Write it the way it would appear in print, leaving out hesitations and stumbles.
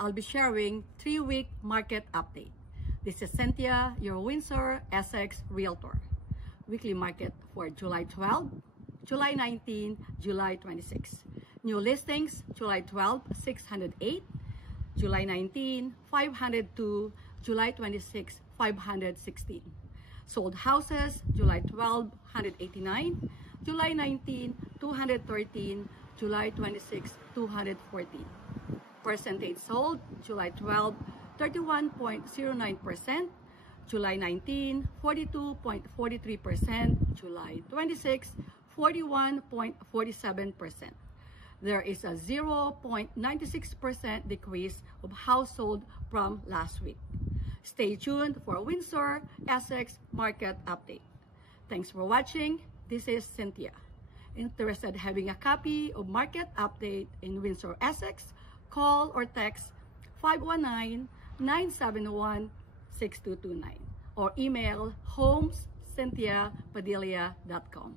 I'll be sharing 3-week market update. This is Cynthia, your Windsor Essex Realtor. Weekly market for July 12, July 19, July 26. New listings, July 12, 608, July 19, 502, July 26, 516. Sold houses, July 12, 189, July 19, 213, July 26, 214. Percentage sold, July 12, 31.09%, July 19, 42.43%, July 26, 41.47%. There is a 0.96% decrease of household from last week. Stay tuned for Windsor Essex Market Update. Thanks for watching. This is Cynthia. Interested having a copy of Market Update in Windsor Essex? Call or text 519-971-6229 or email homes@cynthiapadilla.com.